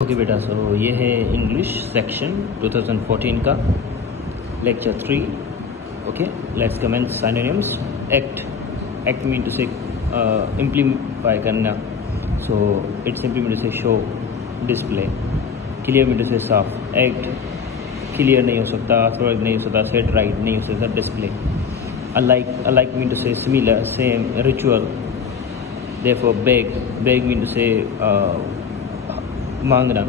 Okay बेटा, सो ये है इंग्लिश सेक्शन 2014 का lecture 3. Okay, let's commence synonyms. Act mean to say amplify करना, so it simply mean to say show, display. Clear mean to say साफ. Act clear नहीं हो सकता, ऑथराइज नहीं हो सकता, सेट राइट नहीं हो सकता, display. Alike mean to say similar, same, ritual. Therefore beg mean to say मांगना,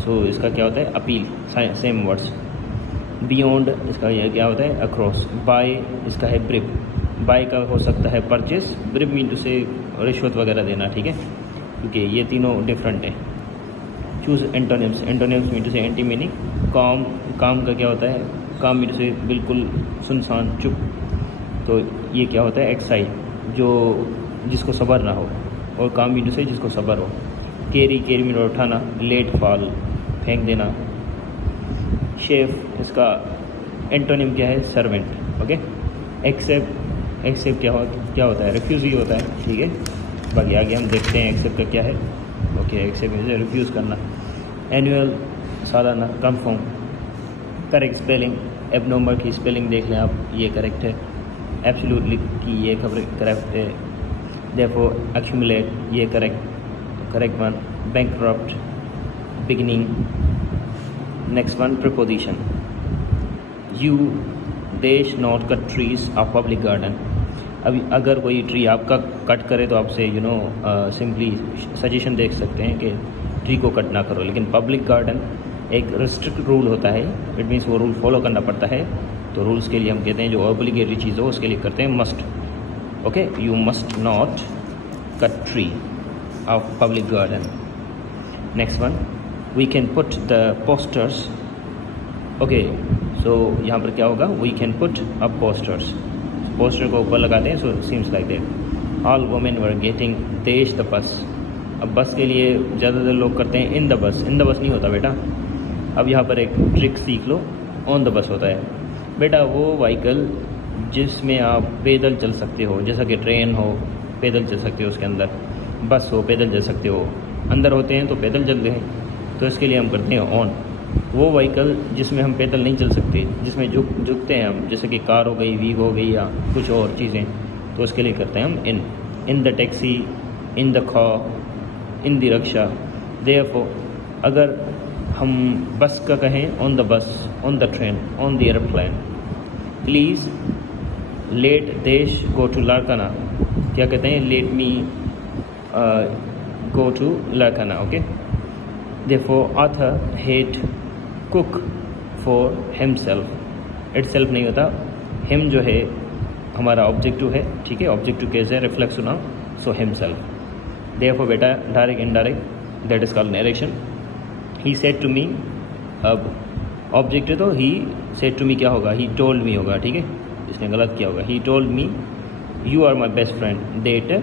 सो इसका क्या होता है? अपील. Same words. बियॉन्ड, इसका यह क्या होता है? अक्रॉस. बाय, इसका है ब्रिब. बाय का हो सकता है परचेस. ब्रिब मीन टू से रिश्वत वगैरह देना, ठीक है, क्योंकि ये तीनों डिफरेंट हैं. Choose antonyms. Antonyms mean to say anti meaning. काम का क्या होता है? काम मीन टू से बिल्कुल सुनसान, चुप. तो ये क्या होता है? एक्साइट, जो जिसको सब्र ना हो, और काम मीन टू से जिसको सब्र हो. केरी मीन उठाना. लेट, फॉल, फेंक देना. शेफ, इसका एंटोनिम क्या है? सर्वेंट. ओके. एक्सेप्ट क्या होता है? रिफ्यूज़ ही होता है, ठीक है. बाकी आगे हम देखते हैं एक्सेप्ट का क्या है. ओके, एक्सेप्ट मीन रिफ्यूज़ करना. एनुअल, सालाना. कंफर्म. Correct spelling. एबनॉर्मल की स्पेलिंग देख लें आप, ये करेक्ट है. एब्सोल्युटली की ये करेक्ट है. देयरफॉर एक्यूमुलेट, ये correct one. bankrupt, beginning. Next one, preposition. You, they should not cut trees of public garden. अभी अगर कोई ट्री आपका कट करे तो आपसे सिंपली सजेशन देख सकते हैं कि ट्री को कट ना करो. लेकिन पब्लिक गार्डन एक रिस्ट्रिक्ट रूल होता है. इट मीन्स वो रूल फॉलो करना पड़ता है. तो रूल्स के लिए हम कहते हैं जो ऑब्लिगेटरी चीज़ हो उसके लिए करते हैं must. Okay, you must not cut tree of public garden. Next one, we can put the posters. Okay, so यहाँ पर क्या होगा? We can put up posters. Poster को ऊपर लगाते हैं, so seems like that. All women were getting dash the bus. अब बस के लिए ज़्यादातर लोग करते हैं in the bus. in the bus नहीं होता बेटा. अब यहाँ पर एक ट्रिक सीख लो. on the bus होता है बेटा. वो व्हीकल जिसमें आप पैदल चल सकते हो, जैसा कि ट्रेन हो, पैदल चल सकते हो उसके अंदर. बस हो, पैदल चल सकते हो. अंदर होते हैं तो पैदल चलते हैं, तो इसके लिए हम करते हैं ऑन. वो व्हीकल जिसमें हम पैदल नहीं चल सकते, जिसमें झुकते हैं हम, जैसे कि कार हो गई, वीग हो गई, या कुछ और चीज़ें, तो उसके लिए करते हैं हम in the taxi, in the car, in the rickshaw. Therefore अगर हम बस का कहें on the bus, on the train, on the airplane. Please let देश गो टू लारकाना. क्या कहते हैं? Let me go to Larkana. Okay. Therefore, author had cook for himself. Itself नहीं होता. him जो है हमारा ऑब्जेक्टिव है, ठीक है. ऑब्जेक्टिव कैसे रिफ्लेक्स होना, so himself. Therefore बेटा, direct indirect, that is called narration. He said to me. अब ऑब्जेक्टिव तो he said to me क्या होगा? he told me होगा, ठीक है. इसने गलत किया होगा. he told me you are my best friend. That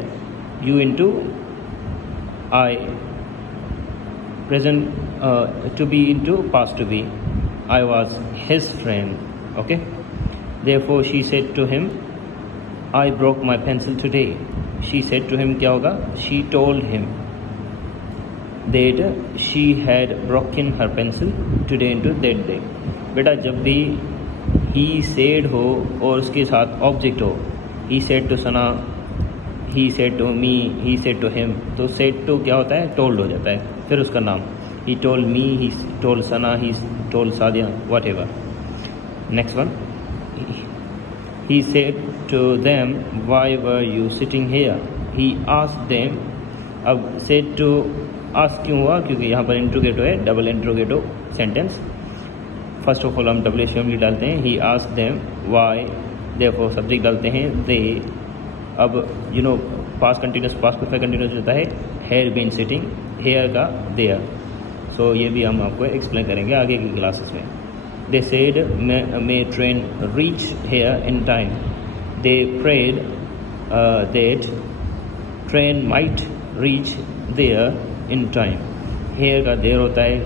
you into I, present to be into past to be. I was his friend. Okay. Therefore she said to him, I broke my pencil today. She said to him क्या होगा? She told him that she had broken her pencil today into that day. बेटा, जब भी he said हो और उसके साथ object हो, he said to Sana, he said to me, he said to him, तो said to क्या होता है? told हो जाता है. फिर उसका नाम. he told me, he told Sana, he told Sadia, whatever. Next one, he said to them, why were you sitting here? He asked them. अब said to ask क्यों हुआ? क्योंकि यहाँ पर इंट्रोगेटिव है, double interrogative sentence. First of all हम WH डालते हैं. he asked them why, therefore subject डालते हैं they. अब past continuous, past perfect continuous होता है हैड बीन सिटिंग, हेयर का देयर. सो ये भी हम आपको एक्सप्लेन करेंगे आगे की क्लासेस में. They said may train reach here in time. They prayed that train might reach there in time. Here का देयर होता है,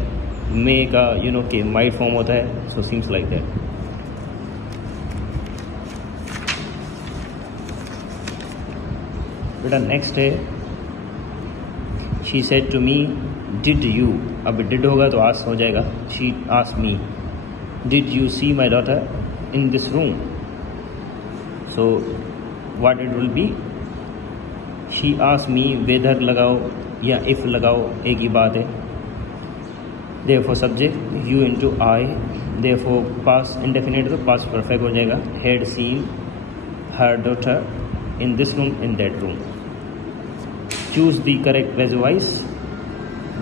मे का के माइट फॉर्म होता है. So seems like that. बेटा नेक्स्ट है, she said to me did you, अब डिड होगा तो आस्क हो जाएगा, she ask me, did you see my daughter in this room, so what it will be, she ask me, whether लगाओ या if लगाओ एक ही बात है, therefore subject you into I, therefore past indefinite तो पास परफेक्ट हो जाएगा, had seen her daughter in this room in that room, choose the correct rejoice,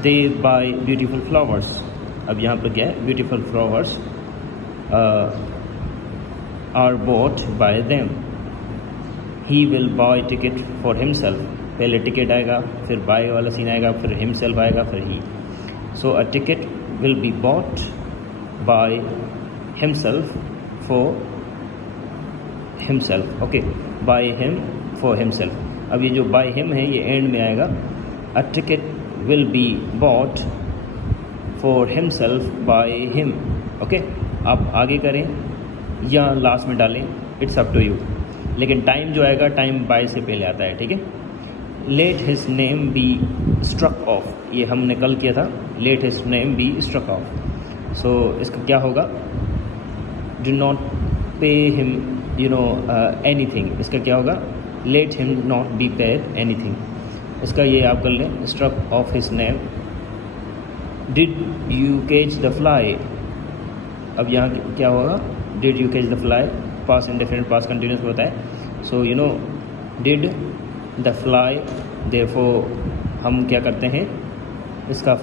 they buy beautiful flowers, अब यहाँ पर क्या है, beautiful flowers are bought by them, he will buy ticket for himself, पहले ticket आएगा, फिर bye वाला scene आएगा, फिर हिमसेल्फ आएगा, फिर ही, so a ticket will be bought by himself for himself, okay, by him for himself, अब ये जो by him है ये एंड में आएगा, a ticket will be bought for himself by him, okay, आप आगे करें या लास्ट में डालें, इट्स अप टू यू, लेकिन टाइम जो आएगा टाइम बाय से पहले आता है, ठीक है। Let his name be struck off, ये हमने कल किया था, let his name be struck off, so इसका क्या होगा, do not pay him you know anything, इसका क्या होगा, let him not be paid anything, इसका ये आप कर लें, struck off his name, did you catch the fly, अब यहाँ क्या होगा, did you catch the fly, past indefinite past continuous होता है, so you know did the fly, therefore हम क्या करते हैं, इसका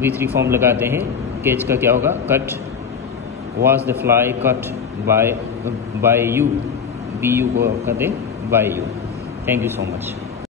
V3 फॉर्म लगाते हैं, कैच का क्या होगा, cut, was the fly cut by you, BU को कहते हैं by you. Thank you so much.